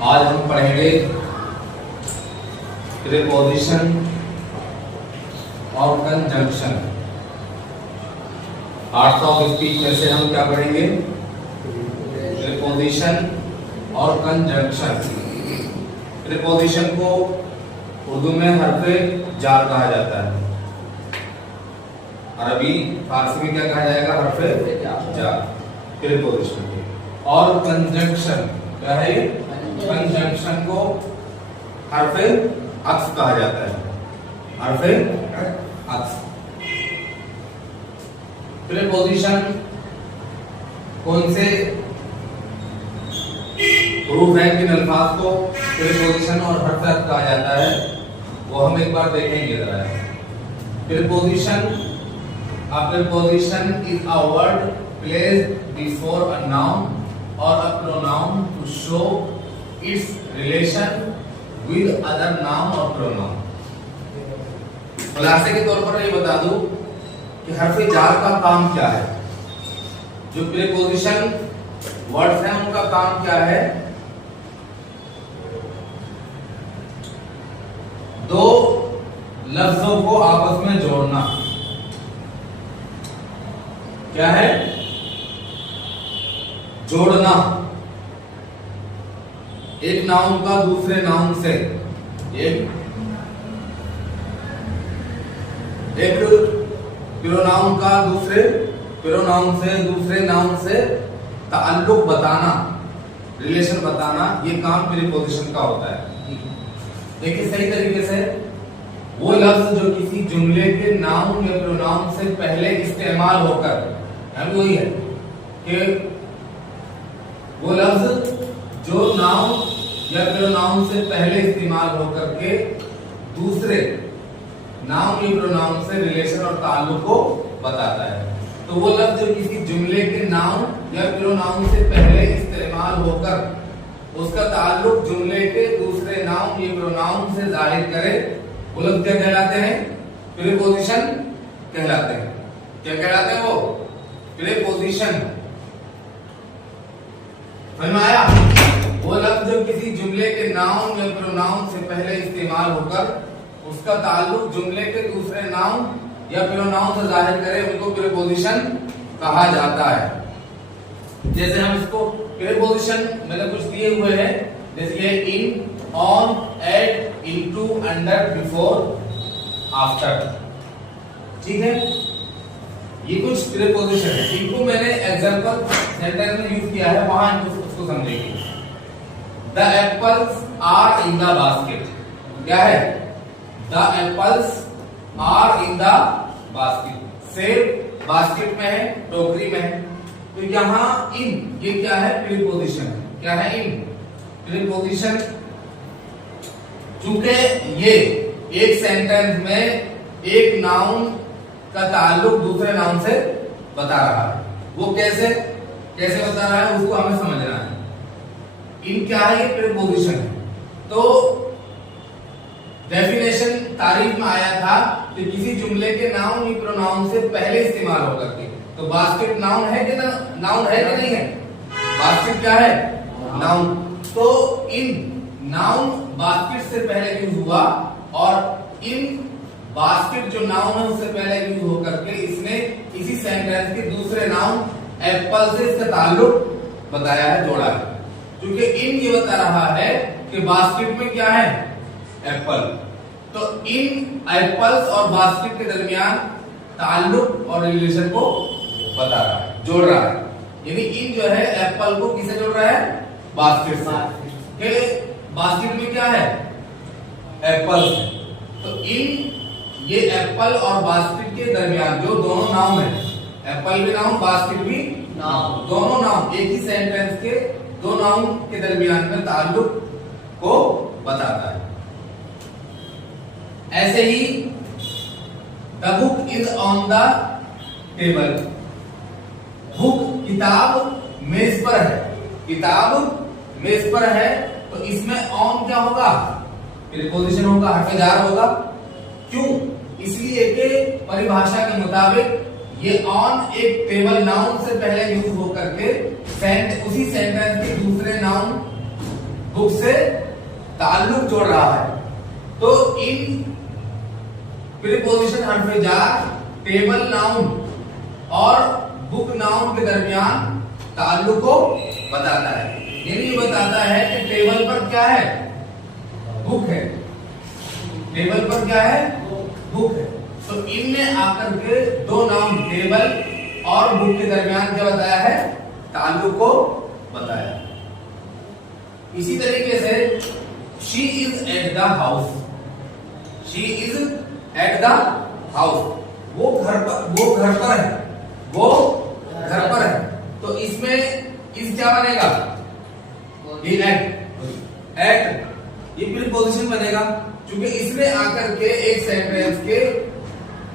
आज हम पढ़ेंगे प्रीपोजिशन और कंजंक्शन। आर्ट्स ऑफ स्पीच में से हम क्या पढ़ेंगे? प्रीपोजिशन और कंजंक्शन। प्रीपोजिशन को उर्दू में हर्फे जार कहा जाता है, अरबी फारसी में क्या कहा जाएगा? हर्फे जार, प्रीपोजिशन के। और कंजंक्शन क्या है? कंजंक्शन को हर्फे अक्स कहा जाता है, हर्फे अक्स। प्रीपोजिशन कौन से प्रूफ है किन अल्फाज को प्रीपोजिशन और हर्फे अक्स कहा जाता है, वो हम एक बार देखेंगे जरा। Preposition, a preposition is a word placed before a noun or a pronoun to show its relation with other noun or pronoun। खुलासे के तौर पर ये बता दूं कि हर्फ जार का काम क्या है। जो प्रीपोजिशन वर्ड्स हैं उनका काम क्या है? दो लफ्जों को आपस में जोड़ना। क्या है? जोड़ना। एक नाउन का दूसरे नाउन से, एक प्रोनाउन का दूसरे प्रोनाउन से, दूसरे नाउन से ताल्लुक बताना, रिलेशन बताना, ये काम प्रीपोजिशन का होता है। देखिए सही तरीके से, वो लफ्ज जो किसी जुमले के नाउन या प्रोनाउन से पहले इस्तेमाल होकर, वही है कि वो लफ्ज जो नाउन या प्रोनाउन से पहले इस्तेमाल होकर के दूसरे नाउन या प्रोनाउन से रिलेशन और ताल्लुक को बताता है। तो वो लफ्ज जो किसी जुमले के नाउन या प्रोनाउन से पहले इस्तेमाल होकर उसका ताल्लुक जुमले के दूसरे नाउन या प्रोनाउन से जाहिर करे, वो लफ्ज क्या कहलाते हैं? प्रीपोजिशन कहलाते हैं। क्या कहलाते हैं वो? प्रीपोजिशन। समझ में आया? वो लफ्ज जो किसी जुमले के नाउन या प्रोनाउन से पहले इस्तेमाल होकर उसका ताल्लुक जुमले के दूसरे नाउन या प्रोनाउन से जाहिर करे, उनको प्रीपोजिशन कहा जाता है। जैसे हम इसको प्रीपोजिशन मैंने कुछ दिए हुए हैं, जैसे in, on, at, into, under, before, after. ठीक है, ये कुछ प्रीपोजिशन है। इनको मैंने एग्जांपल सेंटेंस में यूज किया है, वहां उसको समझेंगे। The apples are in the basket. क्या है? The apples are in the basket. सेब बास्केट में है, टोकरी में है। तो यहां इन, ये क्या है? प्रीपोजिशन। क्या है? इन प्रीपोजिशन। चूंकि ये एक सेंटेंस में एक नाउन का ताल्लुक दूसरे नाउन से बता रहा है, वो कैसे बता रहा है उसको हमें समझना है। इन क्या है? ये प्रीपोजिशन है। तो डेफिनेशन तारीफ में आया था कि किसी जुमले के नाउन या प्रोनाउन से पहले इस्तेमाल होकर के। तो बास्केट नाउन है कि ना? नाउन है कि नहीं है? बास्केट क्या है? नाउन। तो इन नाउन बास्केट से पहले यूज हुआ और इन बास्केट जो नाउन है उससे पहले यूज होकर के इसने इसी सेंटेंस के दूसरे नाउन एप्पल से इसका ताल्लुक बताया है, जोड़ा है। क्योंकि इन ये बता रहा है कि बास्केट में क्या है? एप्पल। तो इन एप्पल्स और बास्केट के दरमियान ताल्लुक और रिलेशन को बता रहा है, जोड़ रहा है। यानी इन जो है एप्पल को किसे जोड़ रहा है? बास्केट से। बास्केट में क्या है? एप्पल। तो इन ये एप्पल और बास्केट के दरमियान जो दोनों नाउन है, एप्पल भी नाउन, बास्केट भी नाउन, दोनों नाउन एक ही सेंटेंस के दो नाउन के दरमियान में ताल्लुक को बताता है। ऐसे ही the book is on the table. Book किताब मेज पर है, किताब मेज पर है। तो इसमें ऑन क्या होगा? प्रीपोजिशन होगा, हर्फ जार होगा। क्यों? इसलिए कि परिभाषा के मुताबिक ये ऑन एक टेबल नाउन से पहले यूज होकर के उसी सेंटेंस के दूसरे नाउन बुक से ताल्लुक जोड़ रहा है। तो इन प्रीपोजिशन हर्फ जार टेबल नाउन और बुक नाउन के दरमियान ताल्लुक को बताता है। यानी ये बताता है कि टेबल पर क्या है, बुक है, टेबल पर क्या है, बुक है। तो इनने आकर के दो नाउन टेबल और बुक के दरमियान क्या बताया है, ताल्लुक को बताया। इसी तरीके से she is at the house, she is at the house, वो घर पर है, वो घर पर है। तो इसमें इस क्या बनेगा, ये एट ये प्रीपोजिशन बनेगा, क्योंकि इसमें आकर के एक सेंटेंस के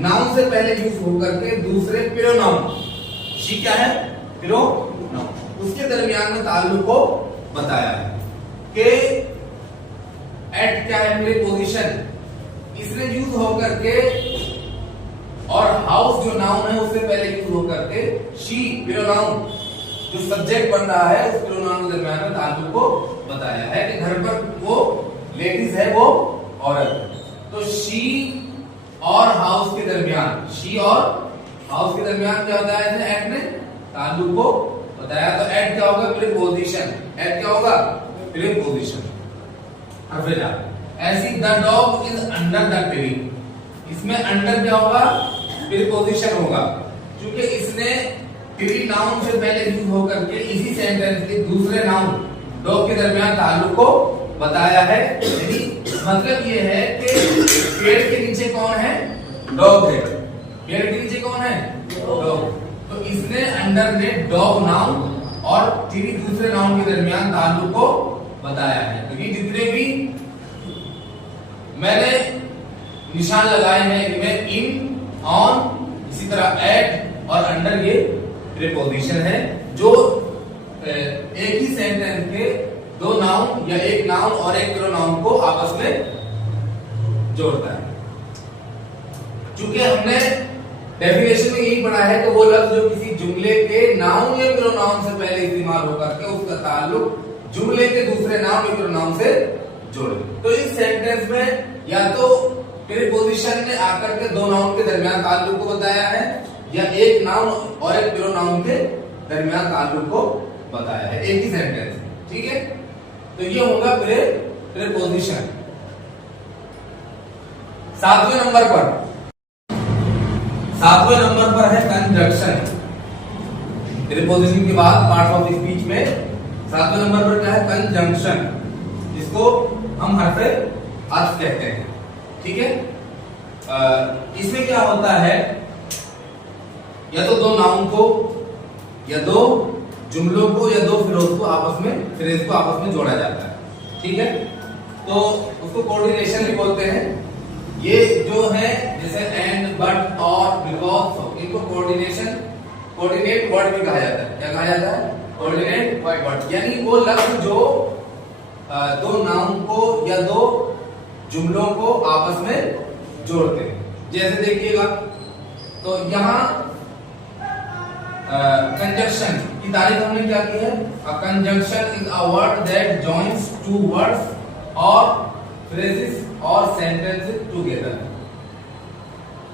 नाउन से पहले यूज होकर के दूसरे प्रोनाउन, शी क्या है, प्रोनाउन, उसके दरमियान में ताल्लुक को बताया है कि एट क्या है, प्रीपोजिशन, इसने यूज होकर के, और हाउस जो नाउन है उससे पहले यूज होकर के शी प्रोनाउन जो सब्जेक्ट बन रहा है उस प्रोनाउन के दरमियान में ताल्लुक को बताया है कि घर पर वो लेडीज है, वो औरत। तो शी और हाउस के दरमियान, शी और हाउस के दरमियान क्या बताया है, एट ने ताल्लुक को बताया। तो एट क्या होगा, प्रीपोजिशन, एट क्या होगा, प्रीपोजिशन। ऐसी the dog is under the tree, इसमें अंडर क्या होगा, प्रीपोजिशन होगा, क्योंकि इसने ट्री नाउन से पहले यूज होकर के इसी सेंटेंस के दूसरे नाउन डॉग के दरमियान ताल्लुक को बताया है। यानी मतलब ये है कि पेड़ के नीचे कौन है, डॉग है, पेड़ के नीचे कौन है, डॉग। तो इसने अंडर ने डॉग नाउन और ट्री दूसरे नाउन के दरमियान ताल्लुक को बताया है। क्योंकि जितने भी मैंने निशान लगाए हैं इनमें इन, ऑन, इसी तरह एट और अंडर, ये प्रीपोजिशन है जो एक ही सेंटेंस के दो नाउन या एक नाउन और एक प्रोनाउन को आपस में जोड़ता है। चूंकि हमने डेफिनेशन में यही पढ़ा है कि वो लफ्ज जो किसी जुमले के नाउन या प्रोनाउन से पहले इस्तेमाल होकर के उसका ताल्लुक जुमले के दूसरे नाउन या प्रोनाउन से जोड़े। तो इस सेंटेंस में या तो प्रीपोजिशन ने आकर के दो नाउन के दरमियान ताल्लुक को बताया है, या एक नाउन और एक प्रोनाउन के दरमियान ताल्लुक को बताया है, एक ही सेंटेंस। ठीक है, तो ये होगा प्रीपोजिशन। सातवें नंबर पर है कंजंक्शन। प्रीपोजिशन के बाद पार्ट ऑफ स्पीच में सातवें नंबर पर क्या है, कंजंक्शन, जिसको हम हर्फ अत्फ कहते हैं। ठीक है, इसमें क्या होता है, या तो दो नाउन को या दो जुमलों को या दो फ्रेज को आपस में जोड़ा जाता है। ठीक है, तो उसको कोऑर्डिनेशन भी बोलते हैं। ये जो है जैसे एंड, बट, और, बिकॉज, इनको कोऑर्डिनेट वर्ड भी कहा जाता है। क्या कहा जाता है, कोऑर्डिनेट वर्ड, यानी वो लफ्ज जो दो नाउन को या दो जुमलों को आपस में जोड़ते हैं। जैसे देखिएगा, तो यहाँ कंजंक्शन की तारीफ हमने क्या की है, a conjunction is a word that joins two words और फ्रेजेस और सेंटेंसेस टुगेदर।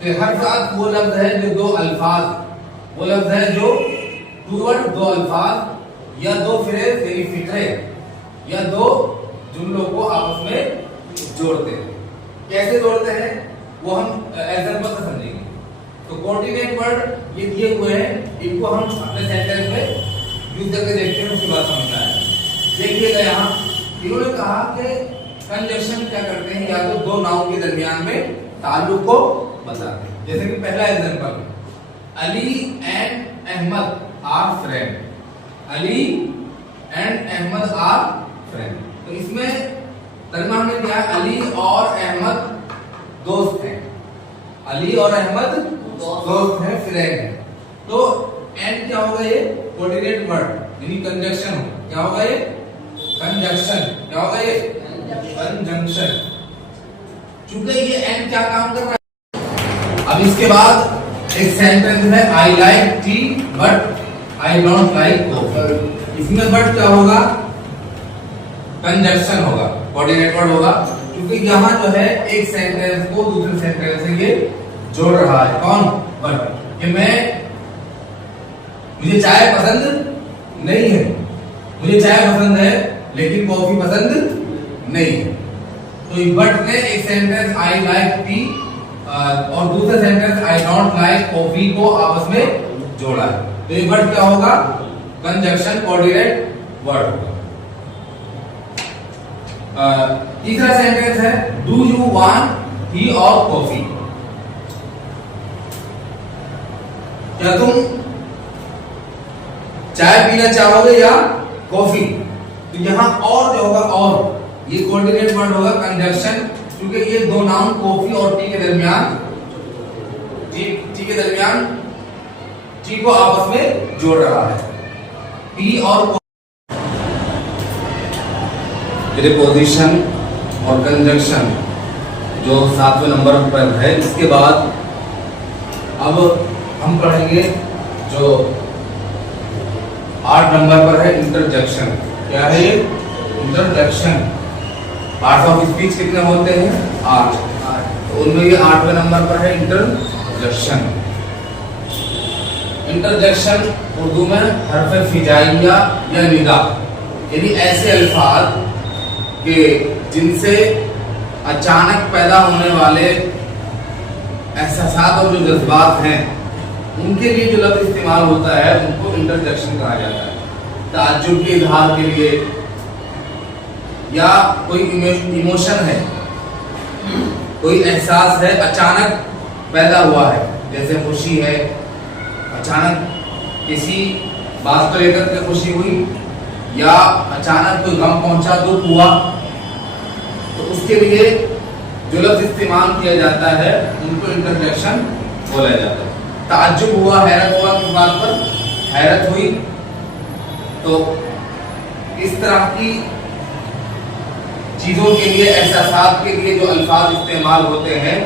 तो हर साथ वो लफ्ज है जो दो अल्फाज, वो लफ्ज है जो टू वर्ड, दो अल्फाज या दो फ्रेज यानी फिक्रे या दो जुमलों को आपस में जोड़ते हैं। कैसे जोड़ते हैं वो हम एग्जांपल से समझेंगे। तो कोऑर्डिनेट वर्ड ये दिए हुए हैं, इनको हम अपने सेंटेंस में यूज करके देखते हैं, उसके बाद समझना है। देखिएगा यहाँ इन्होंने कहा कि कंजंक्शन क्या करते हैं, या तो दो नाउन के दरमियान में ताल्लुक को बताते हैं। जैसे कि पहला example, Ali and Ahmed are friend, Ali and Ahmed are friend. तो इसमें तर्जुमा हमने क्या, अली और अहमद दोस्त हैं, अली और अहमद दोस्त हैं, फ्रेंड हैं। तो एंड क्या होगा, ये कोऑर्डिनेट वर्ड यानी कंजंक्शन होगा। क्या होगा ये, कंजंक्शन। क्या होगा ये, कंजंक्शन। चूंकि ये एंड क्या काम कर रहा है। अब इसके बाद एक सेंटेंस है, I like T but I don't like coffee. इसमें बट क्या होगा, कंजक्शन होगा, कोऑर्डिनेट वर्ड होगा, क्योंकि यहाँ जो है एक सेंटेंस को दूसरे सेंटेंस से ये जोड़ रहा है। कौन? बट कि मुझे चाय पसंद नहीं है, मुझे चाय पसंद है लेकिन कॉफी पसंद नहीं है। तो बट ने एक सेंटेंस आई लाइक टी और दूसरे sentence I don't like coffee को आपस में जोड़ा है। तो ये बट क्या होगा? कंजक्शन कोऑर्डिनेट वर्ड होगा। तीसरा सेंटेंस है डू यू वांट टी और कॉफी? क्या तुम चाय पीना चाहोगे या कॉफी? तो यहां और जो होगा, और ये कोऑर्डिनेट वर्ड होगा कंजक्शन, क्योंकि ये दो नाउन कॉफी और टी के दरमियान टी को आपस में जोड़ रहा है। टी और प्रीपोजिशन और कंजक्शन जो 7वें नंबर पर है। इसके बाद अब हम पढ़ेंगे जो 8 नंबर पर है इंटरजेक्शन। क्या है ये? इंटरजेक्शन। पार्ट्स ऑफ स्पीच कितने होते हैं? 8। तो उनमें ये 8वें नंबर पर है इंटरजेक्शन। इंटरजेक्शन उर्दू में हरफ फिजाइया या निदा, यानी ऐसे अल्फाज के जिनसे अचानक पैदा होने वाले एहसासात और जो जज्बात हैं उनके लिए जो लफ्ज़ इस्तेमाल होता है उनको इंटरजेक्शन कहा जाता है। ताज्जुब के इजहार के लिए, या कोई इमोशन है, कोई एहसास है अचानक पैदा हुआ है, जैसे खुशी है, अचानक किसी बात को लेकर के खुशी हुई, या अचानक कोई गम पहुंचा, दुख हुआ, तो उसके लिए जो लफ्ज़ इस्तेमाल किया जाता है उनको इंटरजेक्शन बोला जाता है। ताज्जुब हुआ, हैरत हुआ, किस बात पर? हैरत हुई, तो इस तरह की चीजों के लिए, एहसासात के लिए जो अल्फाज इस्तेमाल होते हैं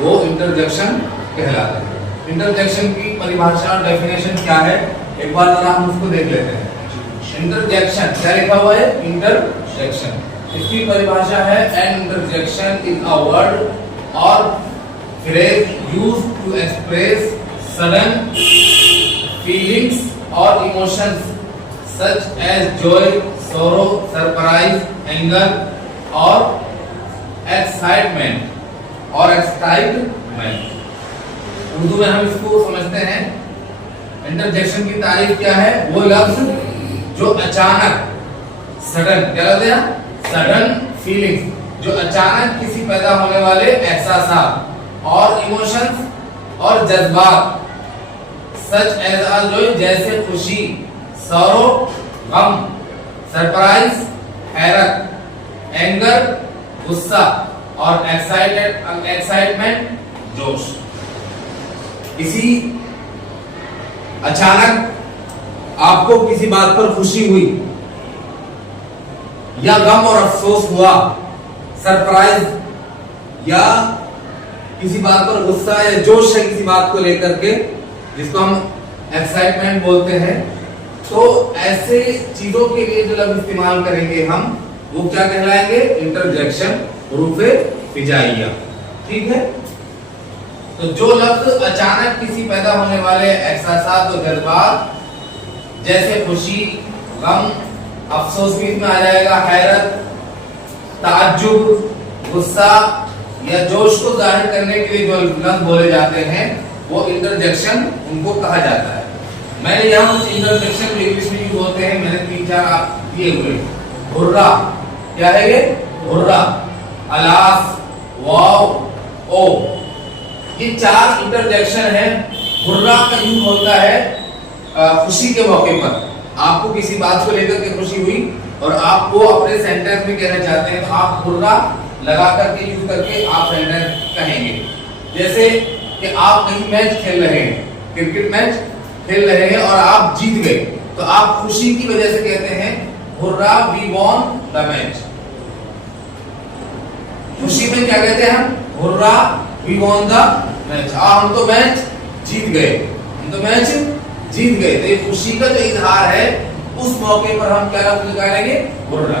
वो इंटरजेक्शन कहलाते हैं। इंटरजेक्शन की परिभाषा और डेफिनेशन क्या है, एक बार जरा हम उसको देख लेते हैं। इंटरजेक्शन क्या लिखा हुआ है? इंटरजेक्शन। इसकी परिभाषा है an interjection is a word or phrase used to express sudden feelings or emotions such as joy, sorrow, surprise, anger और एक्साइटमेंट उर्दू में हम इसको समझते हैं। इंटरजेक्शन की तारीफ क्या है? वो लफ्ज जो अचानक, सडन, क्या लफ्ज है? सडन फीलिंग्स, जो अचानक किसी पैदा होने वाले एहसासात और इमोशंस और जज्बात, सच एज अ जॉय, जैसे खुशी, सौरो, गम, सरप्राइज, हैरत, एंगर, गुस्सा और एक्साइटमेंट, जोश। किसी अचानक आपको किसी बात पर खुशी हुई, या गम और अफसोस हुआ, सरप्राइज, या किसी बात पर गुस्सा या जोश है किसी बात को लेकर के, जिसको हम एक्साइटमेंट बोलते हैं, तो ऐसे चीजों के लिए जो लफ्ज इस्तेमाल करेंगे हम, वो क्या कहलाएंगे? इंटरजेक्शन, हुरूफे फिजाइया। ठीक है? तो जो लफ्ज अचानक किसी पैदा होने वाले एहसासात और जज्बात, जैसे खुशी, गम, अफसोस भी इसमें आ जाएगा, हैरत, ताज्जुब, गुस्सा या जोश को जाहिर करने के लिए जो लफ्ज बोले जाते हैं वो इंटरजेक्शन उनको कहा जाता है। मैंने यहाँ कुछ इंटरजेक्शन इंग्लिश में यूज होते हैं, मैंने 3-4 आप दिए हुए। हुर्रा, क्या है ये? हुर्रा, अलास, वाव, ओ, ये 4 इंटरजेक्शन है। हुर्रा का यूज होता है खुशी के मौके पर, आपको किसी बात को लेकर के खुशी हुई और आपको अपने सेंटेंस में कहना चाहते हैं, तो आप हुर्रा लगा करके यूज करके आप सेंटेंस कहेंगे। जैसे कि आप कहीं मैच खेल रहे हैं, क्रिकेट मैच खेल रहे हैं और आप जीत गए, तो आप खुशी की वजह से कहते हैं hurrah we won the match. खुशी में क्या कहते हैं हम? Hurrah we won the match. हम तो मैच जीत गए, हम तो मैच जीत गए। तो ये खुशी का जो इजहार है, उस मौके पर हम क्या लफ्ज लगाएंगे? हुर्रा।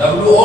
W O